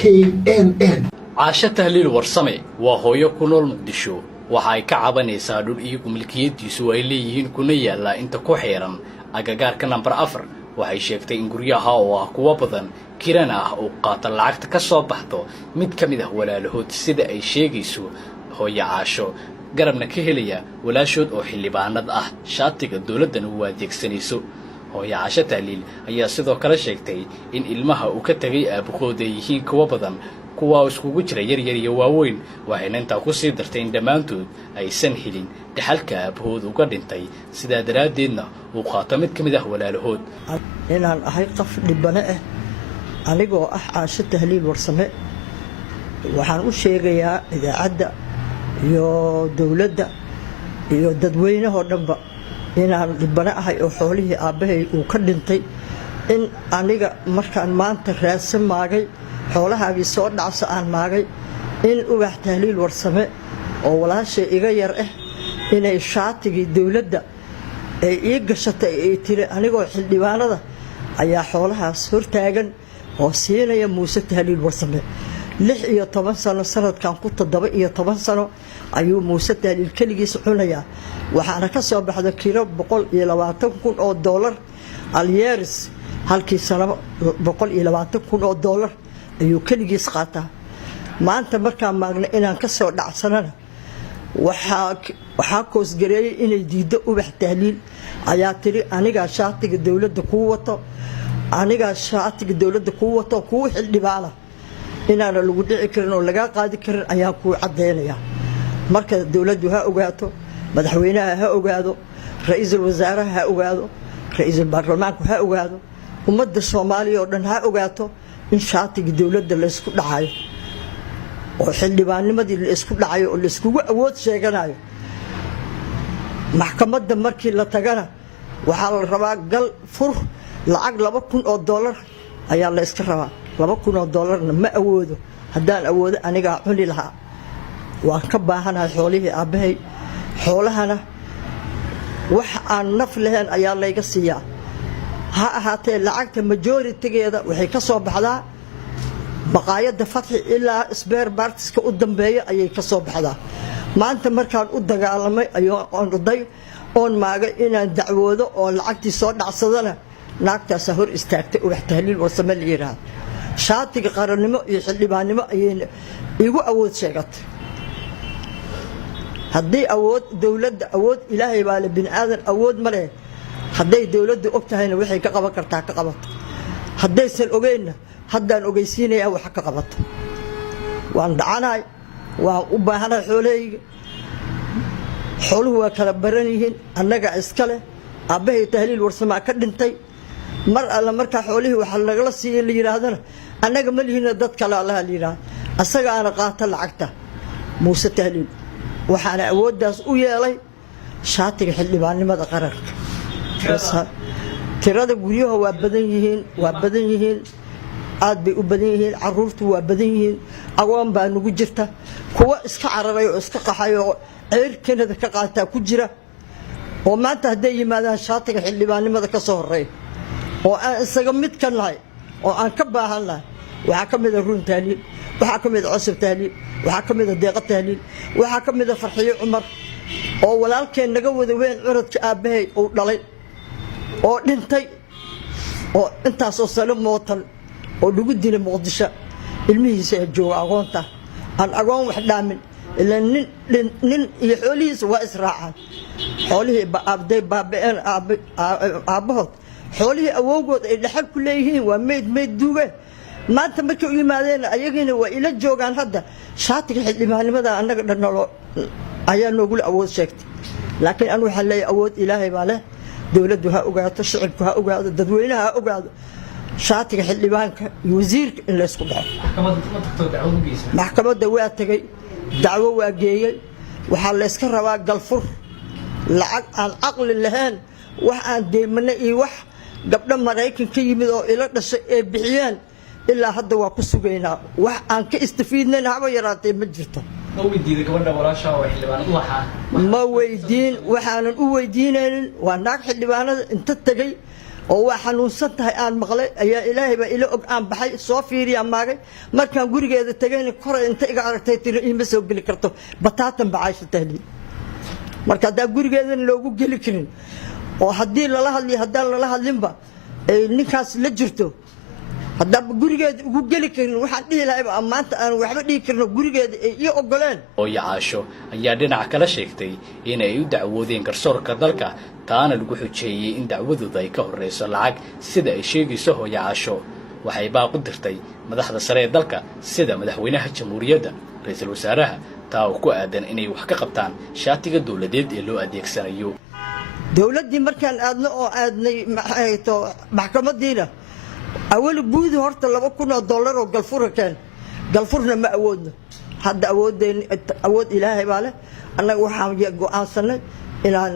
KNN. caasho tahliil warsame waa hooyo ku nool muqdisho waxa ay ka cabanaysaa dhul iyagu milkiyadiisu ay leeyihiin kuna yaala inta ku xeeran agagaarka nambar 4 waxay sheegtay in guryaha oo ah kuwa badan kirana ah oo qaata lacagta ka soo baxdo mid ka mid ah walaalahood sida ay sheegayso hooyo caasho garabna ka helaya walaashood oo xildhibaanad ah shaatiga dawladdan u adeegsanayso hooyo caasho tahliil ayaa sidoo kale sheegtay in ilmaha uu ka tagay aabahood ay yihiin kuwa badan kuwa iskugu jira yaryar iyo waaweyn waxayna intaa ku sii dartay in dhammaantood aysan helin dhaxalka aabahood uga dhintay sidaa daraaddeedna uu qaato mid ka mid ah walaalahood inaan ahay qof dhibane ah anigoo ah caasho tahliil warsame waxaan u sheegayaa idaacadda iyo dawladda iyo dadweynahoo dhanba inaan dhibane ahay oo xoolihii aabbahay uu ka dhintay in aniga markaan maanta raadsan maagay xoolahaagii soo dhacso aan maagay in ubax tahliil warsame oo walaashay iga yar ah inay shaatigii dawladda ay ii gashatay ay tiri anigoo xildhibaanada ayaa xoolahaas hortaagan oo siinaya muuse tahliil warsame 16 sano sanadkan ku 17 sano ayuu muuse tahliil kaligiis cunayaa waxaana ka soo baxda kilo $120,000 alyeris halkii sano $120,000 ayuu kaligiis qaataa maanta markaan maagna inaan ka soo dhacsanana waxaa koosgareeyay inay diido ubax tahliil ayaa tiri anigaa shaatiga dawladda kuu wato kuu xildhibaana inaana lagu dhici karin oo laga qaadi karin ayaan kuu cadeynayaa marka dawladdu ha ogaato madaxweynaha ha ogaado ra'iisul wasaaraha ha ogaado ra'iisul baarlamaanku ha ogaado ummadda Soomaaliya oo dhan ha ogaato in shaatiga dawladda la isku dhacayo oo xildhibaannimadii la isku dhacayo oo la iskugu awood sheeganayo maxkamadda markii la tagana waxaa la rabaa gal fur lacag $2,000 ayaa la iska rabaa $2,000 ma awoodo haddaan awoodo anigaa cuni lahaa waan ka baahanahay xoolihii aabbahay xoolahana wax aan naf lahayn ayaa layga siiyaa ha ahaatee lacagta majoritigeeda waxay ka soo baxdaa baqaayada fatxi ilaa spare partiska u dambeeya ayay ka soo baxdaa maanta markaan u dagaalamay ayaan orday oon maagay inaan dacwoodo oo lacagtii soo dhacsadana naagtaas hor istaagtay ubax tahliil warsame la yiraahdo shaatiga qarannimo iyo xildhibaannimo ayay igu awood sheegatay haddii awood dawladda awood ilaahay baa la bini aadan awood ma leh hadday dawladdu og tahayna waxay ka qaban kartaa ka qabato haddaysan ogeynna haddaan ogeysiinayaa wax ka qabato waan dhacanahay waan u baahanahay xoolahayga xooluhu waa kala baran yihiin annaga iska leh aabbahay tahliil warsamaa ka dhintay mar alla markaa xoolihii waxa lagala siiyay la yiraahdana annaga ma lihina dad kale allaha la yiraahdo asagaana qaata lacagta muuse tahliil waxaana awooddaas u yeelay shaatiga xildhibaannimada qaranka tirada guryaha waa badan yihiin aad bay u badan yihiin caruurtu waa badan yihiin agoon baa nagu jirta kuwa iska cararay oo iska qaxay oo ceer Kanada ka qaataa ku jira oo maanta hadday yimaadaan shaatiga xildhibaannimada ka soo horeey oo aan isaga mid ka nahay oo aan ka baahanahay waxa ka mid ah run tahliil waxa ka mid ah cusub tahliil waxa ka mid ah deeqa tahliil waxa ka mid ah farxiyo cumar oo walaalkeen naga wada weyn curadka aabbahay uu dhalay oo dhintay oo intaas oo sano mootan oo lagu dilay Muqdisho ilmihiisa ay jooga agoonta aan agoon wax dhaamin ilaa nin iyo xoolihiisa waa israacaan xoolihii abday baabeen aabahood xoolihii awowgood ay dhaxal ku leeyihiin waa meyd duuga maanta markay u yimaadeen ayagina waa ila joogaan hadda shaatiga xildhibaannimada annaga dhanalo ayaa noogu awood sheegtay laakiin aan waxa leeyahay awood ilaahay baa leh dawladdu ha ogaato shacabku ha ogaado dadweynaha ha ogaado shaatiga xildhibaanka iyo wasiirka in la isku dhaco maxkamadda waa tagay dacwo waa geeyay waxaa la iska rabaa galfur lacag aan caqli lahayn wax aan deemana iyo wax gabdho Mareykan ka yimid oo ila dhashay ee bixiyeen ilaa hadda waa ku sugaynaa wax aan ka istafiidnayna haba yaraatay ma jirto ma weydiin waxaanan u weydiinaynin waa naag xildhibaanada inta tagay oo waa xanuunsan tahay aan maqlay ayaa ilaahay baa ila og aan baxay soo fiiriya maagay markaan gurigeeda tagayna koray inta iga aragtay tiri ima soo geli karto bataatan bacaysha tahliil marka hadaa gurigeedan loogu geli karin oo haddii lala hadliyo haddaan lala hadlinba ninkaas la jirto haddaba gurigeeda ugu geli karin waxaan dhihi lahayba maanta aan waxba dhihi karno gurigeeda ay ii ogoleen hooyo caasho ayaa dhinaca kala sheegtay inay u dacwoodeen garsoorka dalka taana lagu xujeeyey in dacwadooda ay ka horeyso lacag sida ay sheegayso hooyo caasho waxay baaq u dirtay madaxda sare ee dalka sida madaxweynaha jamhuuriyadda ra'iisul wasaaraha taa oo ku aadan inay wax ka qabtaan shaatiga dawladeed ee loo adeegsanayo dawladdii markaan aadno oo aadnay maxkamadiina awali buudi horta $2,000 oo galfur keen galfurna ma awoodno hadda awood ilaahay baa leh annaga waxaan go'aansanay inaan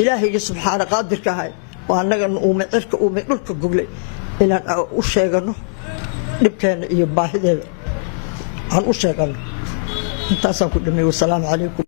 ilaahayga subxaana qaadirka ahay oo annaga uuma cirka uuma dhulka goglay inaan u sheegano dhibkeena iyo baahideeda aan u sheegano intaasaan ku dhammeeyay wassalaamu calaykum